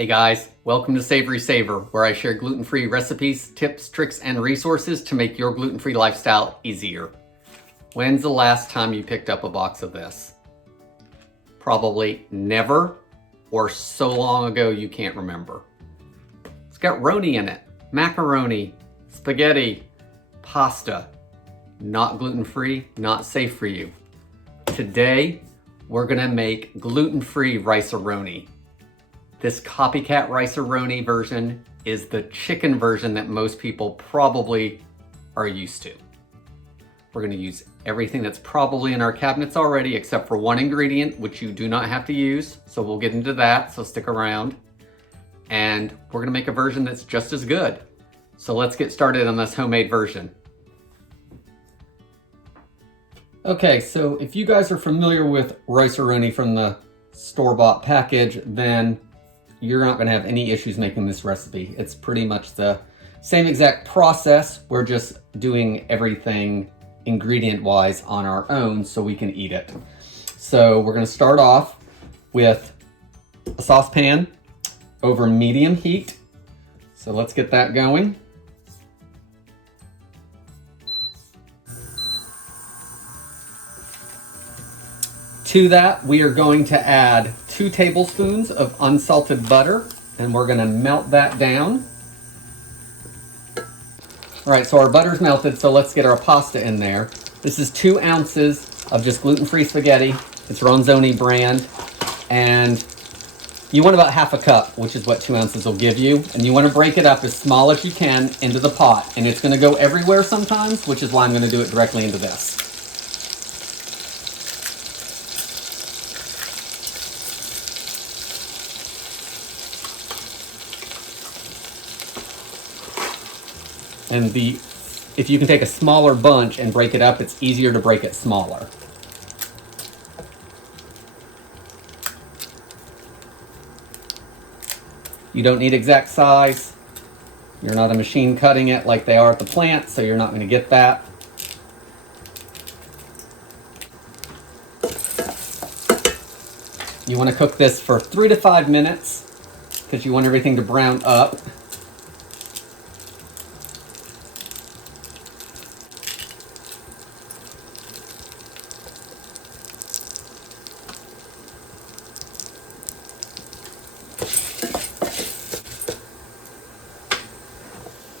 Hey guys, welcome to SavorySaver, where I share gluten-free recipes, tips, tricks, and resources to make your gluten-free lifestyle easier. When's the last time you picked up a box of this? Probably never, or so long ago you can't remember. It's got roni in it, macaroni, spaghetti, pasta. Not gluten-free, not safe for you. Today, we're gonna make gluten-free rice-a-roni. This Copycat rice-a-roni version is the chicken version that most people probably are used to. We're gonna use everything that's probably in our cabinets already, except for one ingredient, which you do not have to use. So we'll get into that, so stick around. And we're gonna make a version that's just as good. So let's get started on this homemade version. Okay, so if you guys are familiar with rice-a-roni from the store-bought package, then you're not gonna have any issues making this recipe. It's pretty much the same exact process. We're just doing everything ingredient-wise on our own so we can eat it. So we're gonna start off with a saucepan over medium heat. So let's get that going. To that, we are going to add 2 tablespoons of unsalted butter, and we're gonna melt that down. All right, so our butter's melted, so let's get our pasta in there. This is 2 ounces of just gluten-free spaghetti. It's Ronzoni brand, and you want about half a cup, which is what 2 ounces will give you. And you wanna break it up as small as you can into the pot. And it's gonna go everywhere sometimes, which is why I'm gonna do it directly into this. And if you can take a smaller bunch and break it up, it's easier to break it smaller. You don't need exact size. You're not a machine cutting it like they are at the plant, so you're not going to get that. You want to cook this for 3 to 5 minutes because you want everything to brown up.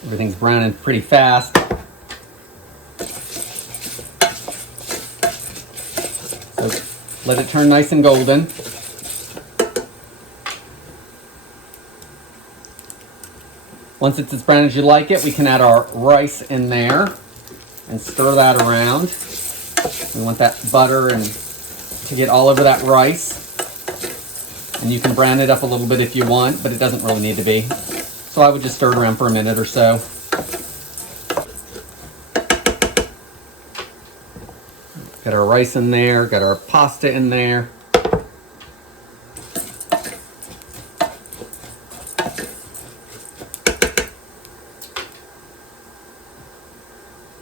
Everything's browning pretty fast. So let it turn nice and golden. Once it's as brown as you like it, we can add our rice in there and stir that around. We want that butter and to get all over that rice. And you can brown it up a little bit if you want, but it doesn't really need to be. So I would just stir it around for a minute or so. Got our rice in there, got our pasta in there.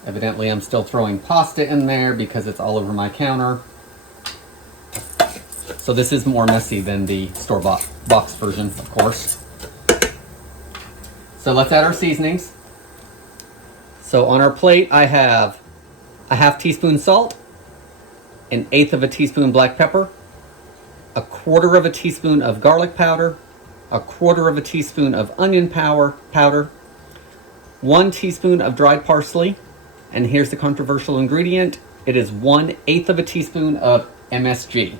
Evidently, I'm still throwing pasta in there because it's all over my counter. So this is more messy than the store-bought box version, of course. So let's add our seasonings. So on our plate, I have a ½ teaspoon salt, 1/8 of a teaspoon black pepper, 1/4 of a teaspoon of garlic powder, 1/4 of a teaspoon of onion powder, 1 teaspoon of dried parsley, and here's the controversial ingredient. It is 1/8 of a teaspoon of MSG.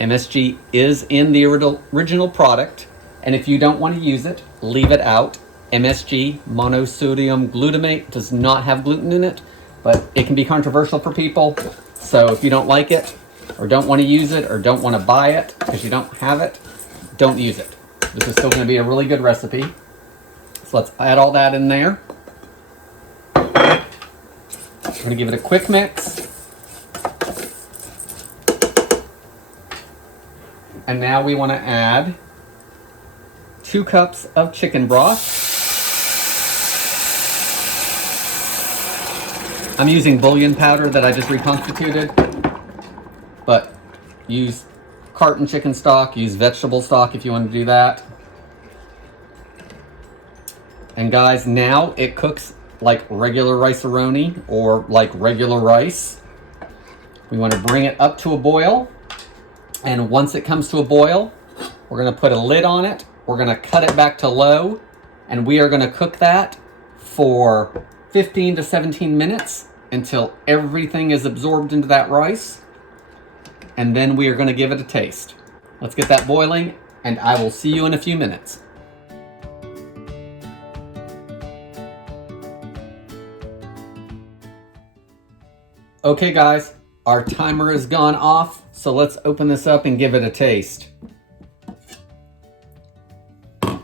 MSG is in the original product, and if you don't want to use it, leave it out. MSG, monosodium glutamate, does not have gluten in it, but it can be controversial for people. So if you don't like it, or don't want to use it, or don't want to buy it because you don't have it, don't use it. This is still going to be a really good recipe. So let's add all that in there. We're going to give it a quick mix. And now we want to add 2 cups of chicken broth. I'm using bouillon powder that I just reconstituted, but use carton chicken stock, use vegetable stock if you want to do that. And guys, now it cooks like regular rice-a-roni or like regular rice. We want to bring it up to a boil. And once it comes to a boil, we're going to put a lid on it. We're going to cut it back to low. And we are going to cook that for 15 to 17 minutes until everything is absorbed into that rice. And then we are going to give it a taste. Let's get that boiling, and I will see you in a few minutes. Okay guys, our timer has gone off, so let's open this up and give it a taste. Give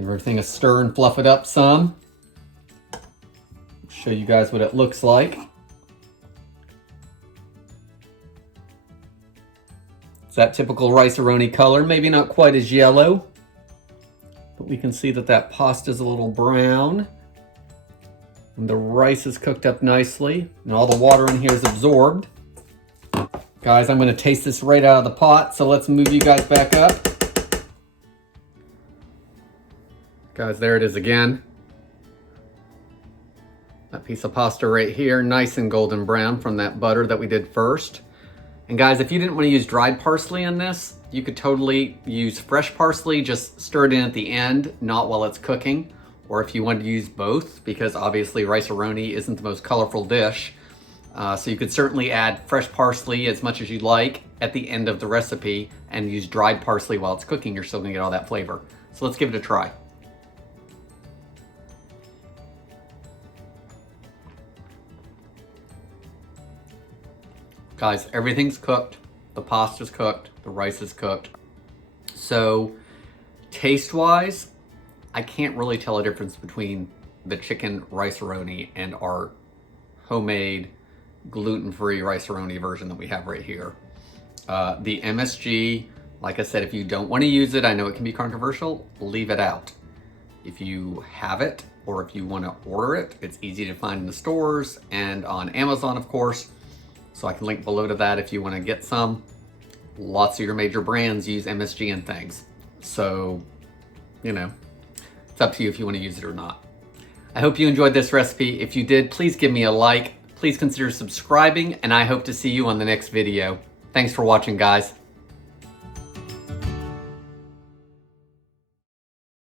everything a stir and fluff it up some. Show you guys what it looks like. It's that typical rice-a-roni color, maybe not quite as yellow, but we can see that that pasta is a little brown. And the rice is cooked up nicely, and all the water in here is absorbed. Guys, I'm gonna taste this right out of the pot, so let's move you guys back up. Guys, there it is again. That piece of pasta right here, nice and golden brown from that butter that we did first. And guys, if you didn't want to use dried parsley in this, you could totally use fresh parsley, just stir it in at the end, not while it's cooking. Or if you wanted to use both, because obviously rice-a-roni isn't the most colorful dish. So you could certainly add fresh parsley as much as you'd like at the end of the recipe and use dried parsley while it's cooking. You're still gonna get all that flavor. So let's give it a try. Guys, everything's cooked. The pasta's cooked, the rice is cooked. So taste-wise, I can't really tell a difference between the chicken rice-a-roni and our homemade gluten-free rice-a-roni version that we have right here. The MSG, like I said, if you don't want to use it, I know it can be controversial, leave it out. If you have it, or if you want to order it, it's easy to find in the stores and on Amazon, of course. So I can link below to that if you want to get some. Lots of your major brands use MSG and things. So, you know, it's up to you if you want to use it or not. I hope you enjoyed this recipe. If you did, please give me a like. Please consider subscribing, and I hope to see you on the next video. Thanks for watching, guys.